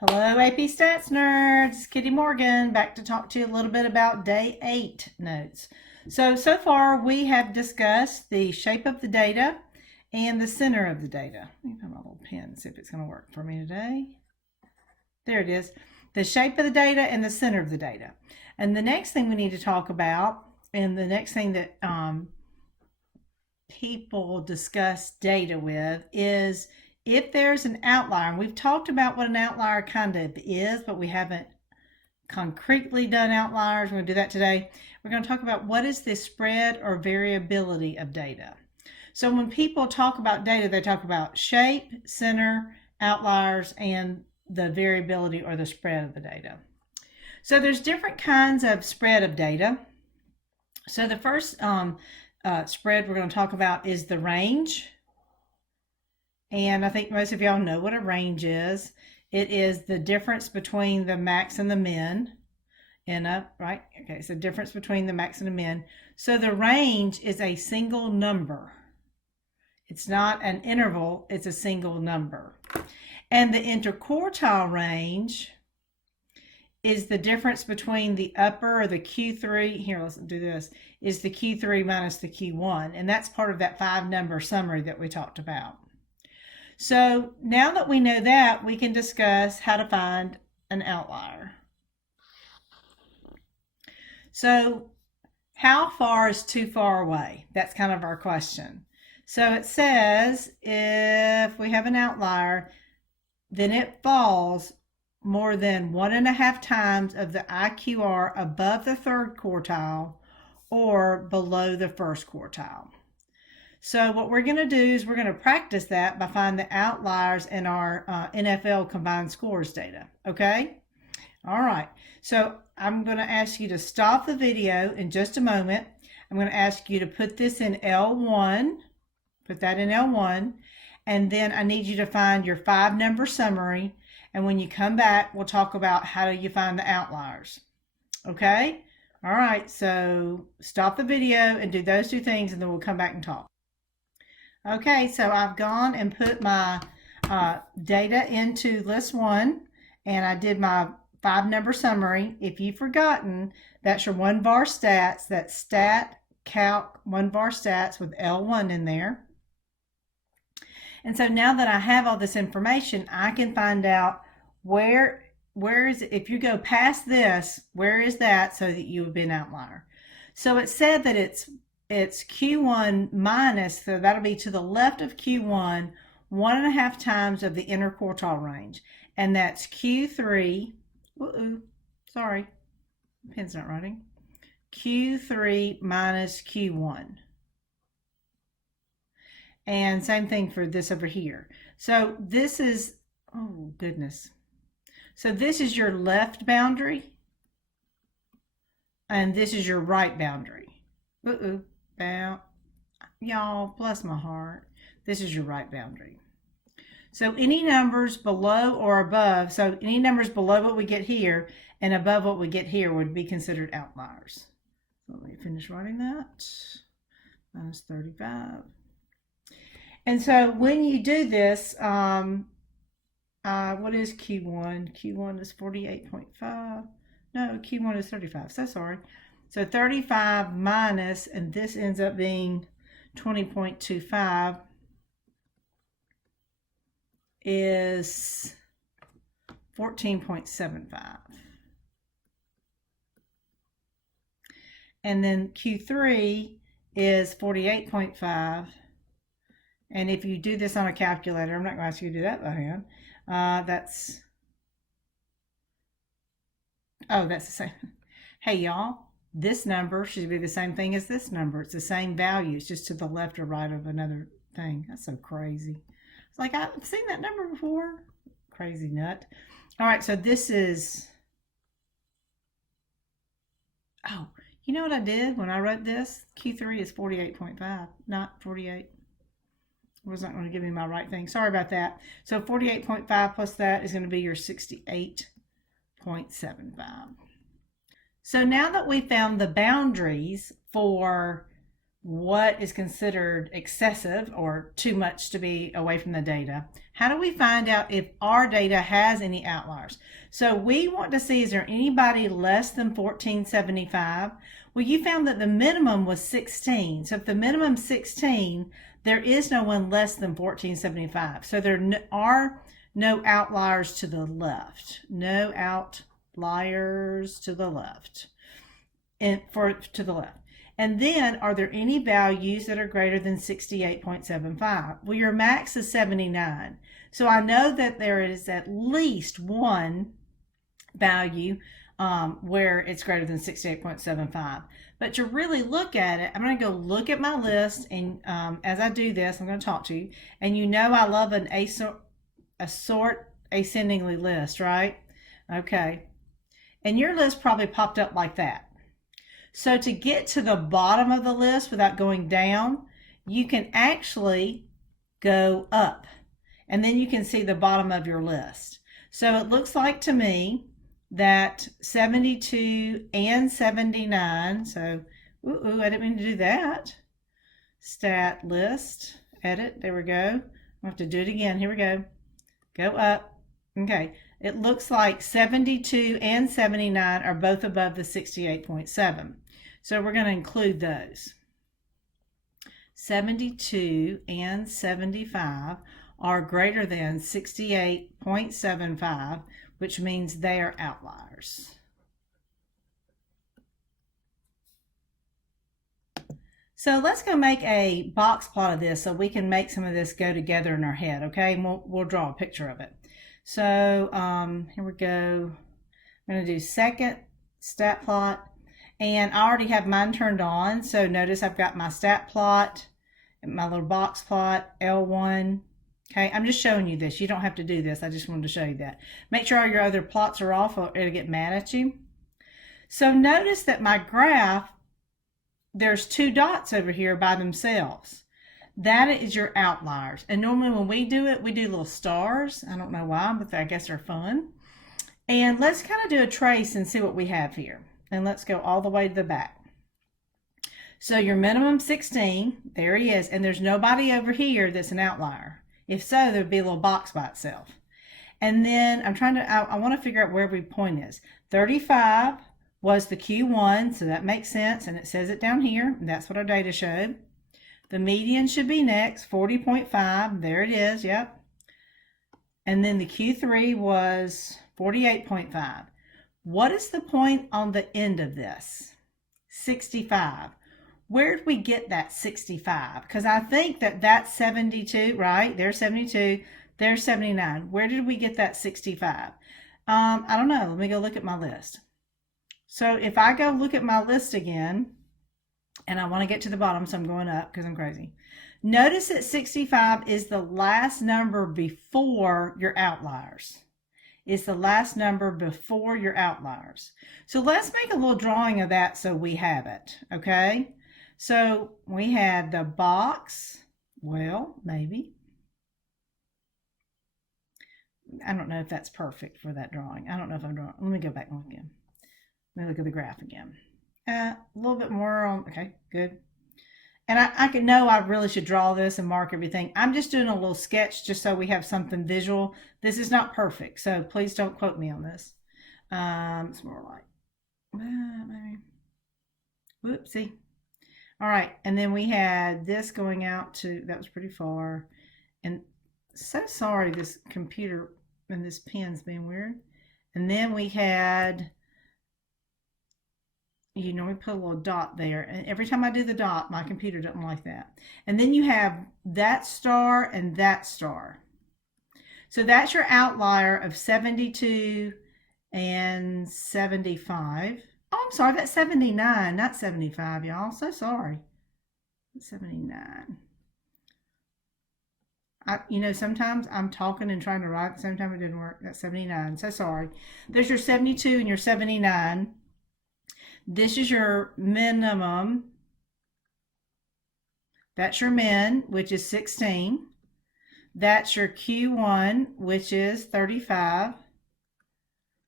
Hello, AP Stats nerds. Kitty Morgan, back to talk to you a little bit about day 8 notes. So far we have discussed the shape of the data and the center of the data. Let me find my little pen and see if it's going to work for me today. There it is. The shape of the data and the center of the data. And the next thing we need to talk about, and the next thing that people discuss data with, is if there's an outlier. And we've talked about what an outlier kind of is, but we haven't concretely done outliers. We're going to do that today. We're going to talk about what is the spread or variability of data. So when people talk about data, they talk about shape, center, outliers, and the variability or the spread of the data. So there's different kinds of spread of data. So the first spread we're going to talk about is the range. And I think most of y'all know what a range is. It is the difference between the max and the min. Right? Okay, so difference between the max and the min. So the range is a single number. It's not an interval, it's a single number. And the interquartile range is the difference between the upper or the Q3, here let's do this, is the Q3 minus the Q1. And that's part of that 5-number summary that we talked about. So now that we know that, we can discuss how to find an outlier. So how far is too far away? That's kind of our question. So it says if we have an outlier, then it falls more than 1.5 times of the IQR above the 3rd quartile or below the 1st quartile. So what we're going to do is we're going to practice that by finding the outliers in our NFL combined scores data. Okay? All right. So I'm going to ask you to stop the video in just a moment. I'm going to ask you to put this in L1. Put that in L1. And then I need you to find your 5-number summary. And when you come back, we'll talk about how do you find the outliers. Okay? All right. So stop the video and do those 2 things, and then we'll come back and talk. Okay, so I've gone and put my data into list 1, and I did my 5-number summary. If you've forgotten, that's your 1-var stats. That's stat calc 1-var stats with L1 in there. And so now that I have all this information, I can find out where is it. If you go past this, where is that, so that you would be an outlier. So it said that it's Q1 minus, so that'll be to the left of Q1, 1.5 times of the interquartile range. And that's Q3, sorry, pen's not writing, Q3 minus Q1. And same thing for this over here. So this is, oh goodness. So this is your left boundary, and this is your right boundary. Y'all, bless my heart. This is your right boundary. So any numbers below or above, so any numbers below what we get here and above what we get here would be considered outliers. So let me finish writing that. Minus 35. And so when you do this, what is Q1? Q1 is 48.5. No, Q1 is 35. So sorry. So 35 minus, and this ends up being 20.25, is 14.75. And then Q3 is 48.5. And if you do this on a calculator, I'm not going to ask you to do that by hand. That's the same. Hey, y'all. This number should be the same thing as this number. It's the same value. It's just to the left or right of another thing. That's so crazy. It's like, I've seen that number before. Crazy nut. All right, so this is, oh, you know what I did when I wrote this? Q3 is 48.5, not 48. It was not going to give me my right thing. Sorry about that. So 48.5 plus that is going to be your 68.75. So now that we found the boundaries for what is considered excessive or too much to be away from the data. How do we find out if our data has any outliers? So we want to see, is there anybody less than 1475? Well, you found that the minimum was 16. So if the minimum is 16, there is no one less than 1475. So there are no outliers to the left. No outliers to the left. To the left. And then, are there any values that are greater than 68.75? Well, your max is 79. So I know that there is at least one value where it's greater than 68.75. But to really look at it, I'm going to go look at my list. And as I do this, I'm going to talk to you. And you know I love an sort ascendingly list, right? Okay. And your list probably popped up like that. So to get to the bottom of the list without going down, you can actually go up. And then you can see the bottom of your list. So it looks like to me that 72 and 79, so, I didn't mean to do that. Stat list, edit, there we go. I'll have to do it again, here we go. Go up, okay. It looks like 72 and 79 are both above the 68.7. So we're going to include those. 72 and 75 are greater than 68.75, which means they are outliers. So let's go make a box plot of this so we can make some of this go together in our head, okay? And we'll draw a picture of it. So here we go. I'm going to do second stat plot. And I already have mine turned on. So notice I've got my stat plot, my little box plot, L1. Okay, I'm just showing you this. You don't have to do this. I just wanted to show you that. Make sure all your other plots are off or it'll get mad at you. So notice that my graph, there's two dots over here by themselves. That is your outliers. And normally when we do it, we do little stars. I don't know why, but I guess they're fun. And let's kind of do a trace and see what we have here. And let's go all the way to the back. So your minimum 16, there he is. And there's nobody over here that's an outlier. If so, there'd be a little box by itself. And then I want to figure out where every point is. 35 was the Q1, so that makes sense. And it says it down here. And that's what our data showed. The median should be next, 40.5. There it is, yep. And then the Q3 was 48.5. What is the point on the end of this? 65. Where did we get that 65? Because I think that that's 72, right? There's 72. There's 79. Where did we get that 65? I don't know. Let me go look at my list. So if I go look at my list again, and I want to get to the bottom, so I'm going up because I'm crazy. Notice that 65 is the last number before your outliers. It's the last number before your outliers. So let's make a little drawing of that so we have it, okay? So we had the box, well, maybe. I don't know if that's perfect for that drawing. I don't know if I'm drawing. Let me go back and look again. Let me look at the graph again. A little bit more on, okay, good. And I can know I really should draw this and mark everything. I'm just doing a little sketch just so we have something visual. This is not perfect, so please don't quote me on this. It's more like, maybe. Whoopsie. All right, and then we had this going out to, that was pretty far. And so sorry, this computer and this pen's being weird. And then we had, you know, we put a little dot there, and every time I do the dot, my computer doesn't like that. And then you have that star and that star. So that's your outlier of 72 and 75. Oh, I'm sorry, that's 79, not 75, y'all. So sorry. 79. You know, sometimes I'm talking and trying to write at the same time. It didn't work. That's 79. So sorry. There's your 72 and your 79. This is your minimum. That's your min, which is 16. That's your Q1, which is 35.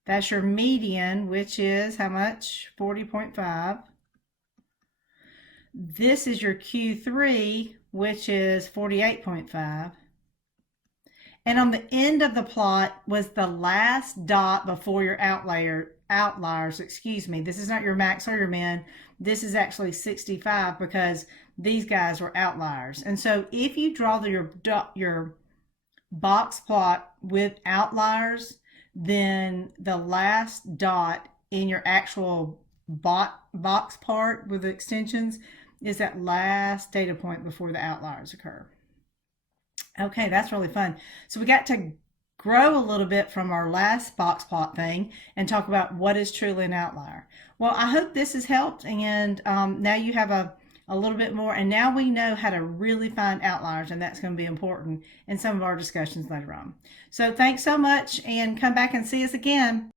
That's your median, which is how much? 40.5. This is your Q3, which is 48.5. And on the end of the plot was the last dot before your outliers. Excuse me. This is not your max or your min. This is actually 65 because these guys were outliers. And so if you draw your box plot with outliers, then the last dot in your actual box part with the extensions is that last data point before the outliers occur. Okay, that's really fun. So we got to grow a little bit from our last box plot thing and talk about what is truly an outlier. Well, I hope this has helped, and now you have a little bit more, and now we know how to really find outliers, and that's going to be important in some of our discussions later on. So thanks so much, and come back and see us again.